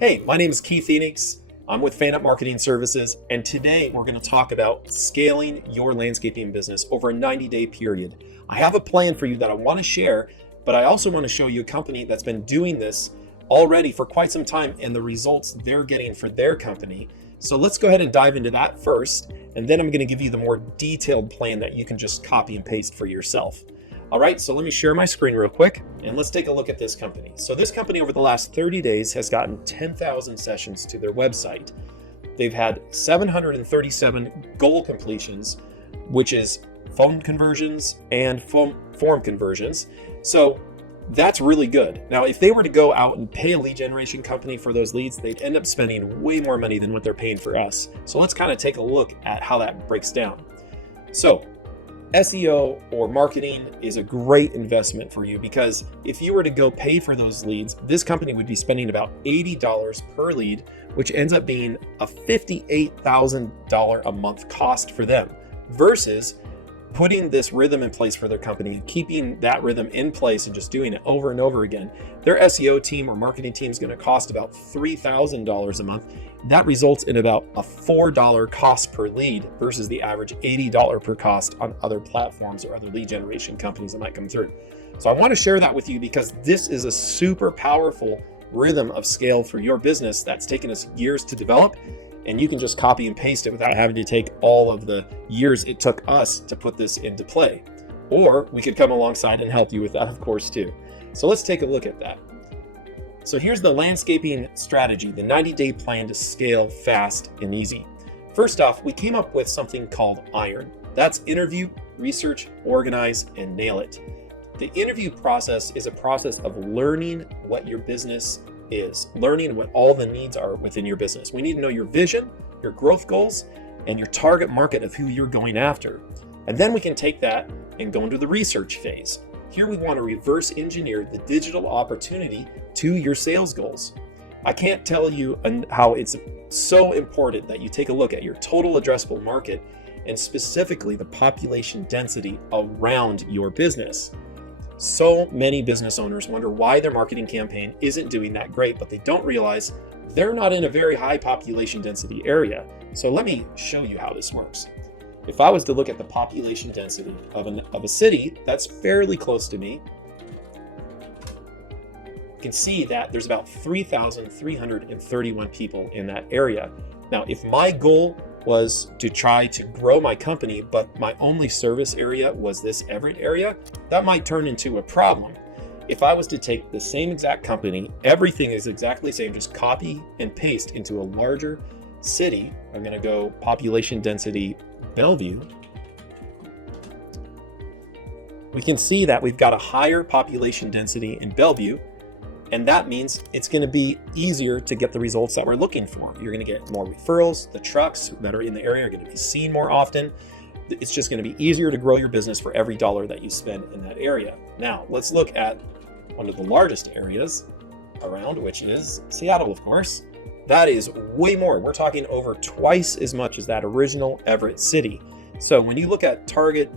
Hey, my name is Eneix. I'm with Fannit Marketing Services, and today we're going to talk about scaling your landscaping business over a 90-day period. I have a plan for you that I want to share, but I also want to show you a company that's been doing this already for quite some time and the results they're getting for their company. So let's go ahead and dive into that first, and then I'm going to give you the more detailed plan that you can just copy and paste for yourself. All right, so let me share my screen real quick and let's take a look at this company. So this company over the last 30 days has gotten 10,000 sessions to their website. They've had 737 goal completions, which is phone conversions and form conversions. So that's really good. Now, if they were to go out and pay a lead generation company for those leads, they'd end up spending way more money than what they're paying for us. So let's kind of take a look at how that breaks down. So SEO or marketing is a great investment for you because if you were to go pay for those leads, this company would be spending about $80 per lead, which ends up being a $58,000 a month cost for them versus putting this rhythm in place for their company and keeping that rhythm in place and just doing it over and over again. Their SEO team or marketing team is going to cost about $3,000 a month. That results in about a $4 cost per lead versus the average $80 per cost on other platforms or other lead generation companies that might come through. So I want to share that with you because this is a super powerful rhythm of scale for your business that's taken us years to develop. And you can just copy and paste it without having to take all of the years it took us to put this into play. Or we could come alongside and help you with that, of course, too. So let's take a look at that. So here's the landscaping strategy, the 90-day plan to scale fast and easy. First off, we came up with something called IRON. That's interview, research, organize, and nail it. The interview process is a process of learning what your business is, learning what all the needs are within your business. We need to know your vision, your growth goals, and your target market of who you're going after. And then we can take that and go into the research phase. Here we want to reverse engineer the digital opportunity to your sales goals. I can't tell you how it's so important that you take a look at your total addressable market and specifically the population density around your business. So many business owners wonder why their marketing campaign isn't doing that great, but they don't realize they're not in a very high population density area. So let me show you how this works. If I was to look at the population density of a city that's fairly close to me, you can see that there's about 3,331 people in that area. Now, if my goal was to try to grow my company, but my only service area was this Everett area, that might turn into a problem. If I was to take the same exact company, everything is exactly the same, just copy and paste into a larger city. I'm going to go population density Bellevue. We can see that we've got a higher population density in Bellevue, and that means it's going to be easier to get the results that we're looking for. You're going to get more referrals. The trucks that are in the area are going to be seen more often. It's just going to be easier to grow your business for every dollar that you spend in that area. Now, let's look at one of the largest areas around, which is Seattle, of course. That is way more. We're talking over twice as much as that original Everett city. So when you look at target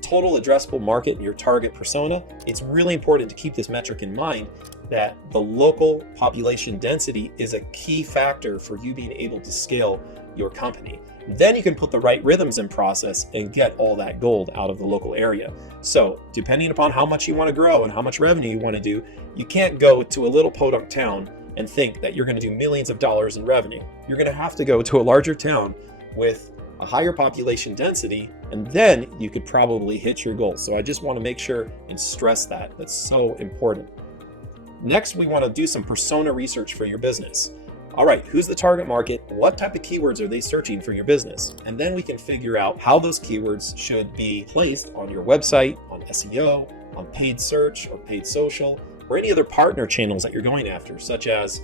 total addressable market and your target persona, it's really important to keep this metric in mind that the local population density is a key factor for you being able to scale your company. Then you can put the right rhythms in process and get all that gold out of the local area. So depending upon how much you want to grow and how much revenue you want to do, you can't go to a little podunk town and think that you're going to do millions of dollars in revenue. You're going to have to go to a larger town with a higher population density, and then you could probably hit your goals. So I just want to make sure and stress that. That's so important. Next, we want to do some persona research for your business. All right, who's the target market? What type of keywords are they searching for your business? And then we can figure out how those keywords should be placed on your website, on SEO, on paid search or paid social, or any other partner channels that you're going after, such as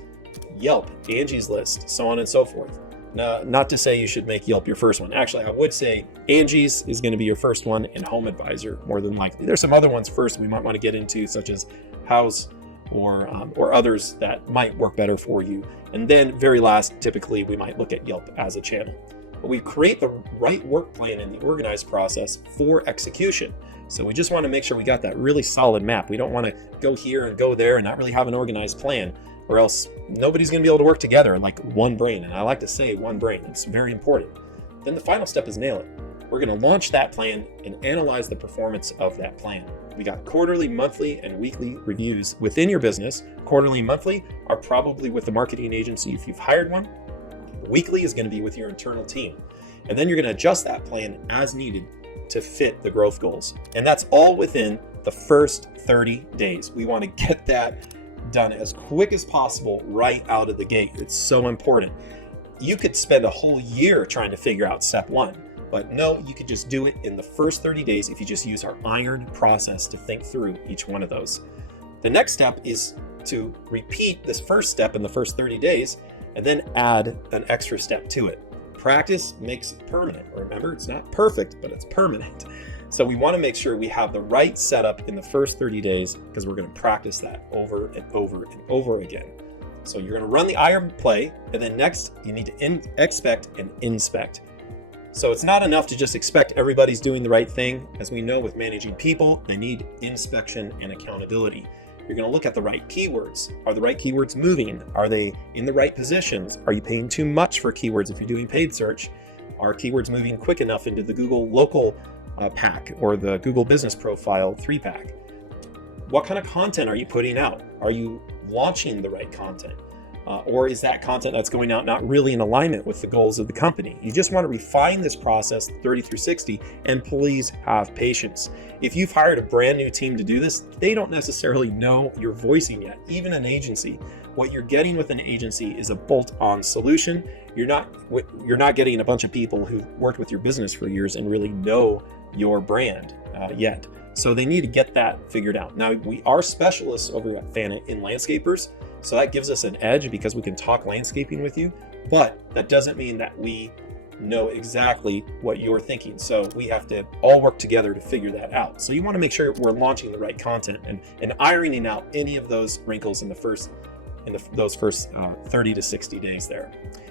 Yelp, Angie's List, so on and so forth. Now, not to say you should make Yelp your first one. Actually, I would say Angie's is going to be your first one and Home Advisor more than likely. There's some other ones first we might want to get into, such as House or others that might work better for you. And then very last, typically we might look at Yelp as a channel. but we create the right work plan and the organized process for execution. So we just want to make sure we got that really solid map. We don't want to go here and go there and not really have an organized plan, or else nobody's going to be able to work together like one brain. And I like to say one brain. It's very important. Then the final step is nail it. We're going to launch that plan and analyze the performance of that plan. We got quarterly, monthly, and weekly reviews within your business. Quarterly and monthly are probably with the marketing agency if you've hired one. Weekly is going to be with your internal team. And then you're going to adjust that plan as needed to fit the growth goals. And that's all within the first 30 days. We want to get that done as quick as possible right out of the gate. It's so important. You could spend a whole year trying to figure out step one, but no, you could just do it in the first 30 days if you just use our iron process to think through each one of those. The next step is to repeat this first step in the first 30 days and then add an extra step to it. Practice makes it permanent. Remember, it's not perfect, but it's permanent. So we want to make sure we have the right setup in the first 30 days because we're going to practice that over and over and over again. So you're going to run the iron play, and then next you need to expect and inspect. So it's not enough to just expect everybody's doing the right thing. As we know with managing people, they need inspection and accountability. You're going to look at the right keywords. Are the right keywords moving? Are they in the right positions? Are you paying too much for keywords if you're doing paid search? Are keywords moving quick enough into the Google local pack or the Google Business Profile 3-pack? What kind of content are you putting out? Are you launching the right content? Or is that content that's going out not really in alignment with the goals of the company? You just want to refine this process 30 through 60, and please have patience. If you've hired a brand new team to do this, they don't necessarily know your voicing yet, even an agency. What you're getting with an agency is a bolt-on solution. You're not getting a bunch of people who've worked with your business for years and really know your brand yet. So they need to get that figured out. Now, we are specialists over at Fannit in landscapers, so that gives us an edge because we can talk landscaping with you, but that doesn't mean that we know exactly what you're thinking. So we have to all work together to figure that out. So you want to make sure we're launching the right content and ironing out any of those wrinkles in those first 30 to 60 days there.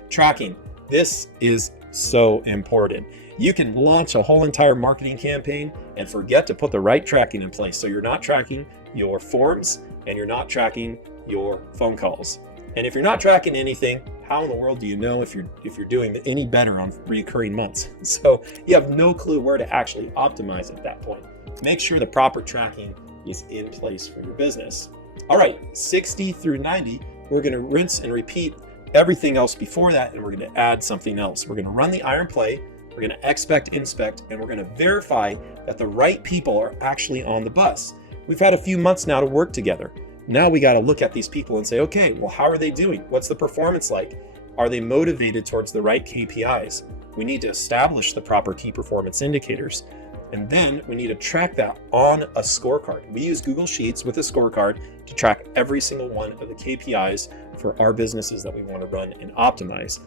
Tracking. This is so important. You can launch a whole entire marketing campaign and forget to put the right tracking in place. So you're not tracking your forms and you're not tracking your phone calls. And if you're not tracking anything, how in the world do you know if you're doing any better on recurring months? So you have no clue where to actually optimize at that point. Make sure the proper tracking is in place for your business. All right, 60 through 90, we're going to rinse and repeat everything else before that, and we're going to add something else. We're going to run the iron play, we're going to expect, inspect, and we're going to verify that the right people are actually on the bus. We've had a few months now to work together. Now we got to look at these people and say, okay, well, how are they doing? What's the performance like? Are they motivated towards the right KPIs? We need to establish the proper key performance indicators. And then we need to track that on a scorecard. We use Google Sheets with a scorecard to track every single one of the KPIs for our businesses that we want to run and optimize.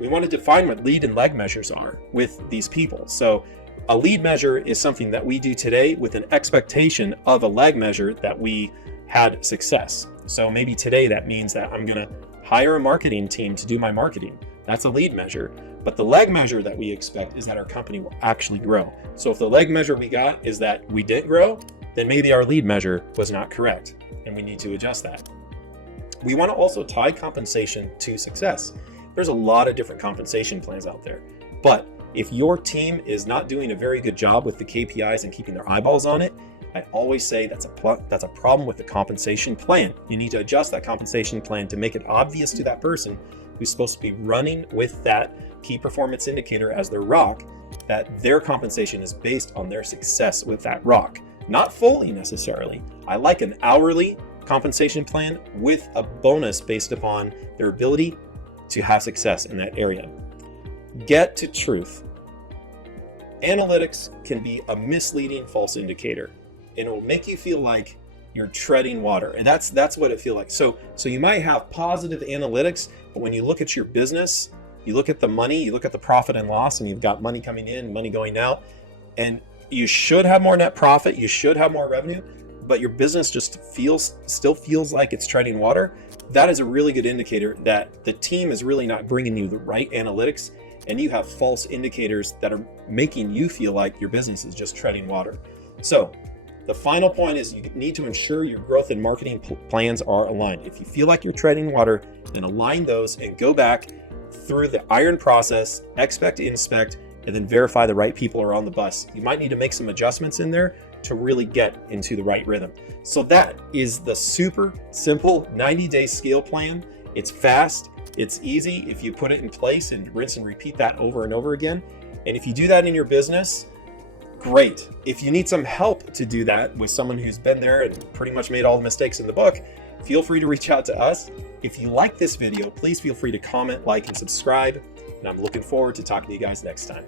We want to define what lead and lag measures are with these people. So a lead measure is something that we do today with an expectation of a lag measure that we had success. So maybe today that means that I'm going to hire a marketing team to do my marketing. That's a lead measure. But the lag measure that we expect is that our company will actually grow. So if the lag measure we got is that we didn't grow, then maybe our lead measure was not correct and we need to adjust that. We want to also tie compensation to success. There's a lot of different compensation plans out there, but if your team is not doing a very good job with the KPIs and keeping their eyeballs on it, I always say that's a problem with the compensation plan. You need to adjust that compensation plan to make it obvious to that person who's supposed to be running with that key performance indicator as their rock, that their compensation is based on their success with that rock. Not fully necessarily. I like an hourly compensation plan with a bonus based upon their ability to have success in that area. Get to truth. Analytics can be a misleading false indicator, and it will make you feel like you're treading water. And that's what it feels like. So you might have positive analytics, but when you look at your business, you look at the money, you look at the profit and loss, and you've got money coming in, money going out, and you should have more net profit, you should have more revenue, but your business just still feels like it's treading water. That is a really good indicator that the team is really not bringing you the right analytics, and you have false indicators that are making you feel like your business is just treading water. So the final point is you need to ensure your growth and marketing plans are aligned. If you feel like you're treading water, then align those and go back through the iron process, expect, inspect, and then verify the right people are on the bus. You might need to make some adjustments in there to really get into the right rhythm. So that is the super simple 90-day scale plan. It's fast, it's easy if you put it in place and rinse and repeat that over and over again. And if you do that in your business, great. If you need some help to do that with someone who's been there and pretty much made all the mistakes in the book, feel free to reach out to us. If you like this video, please feel free to comment, like, and subscribe. And I'm looking forward to talking to you guys next time.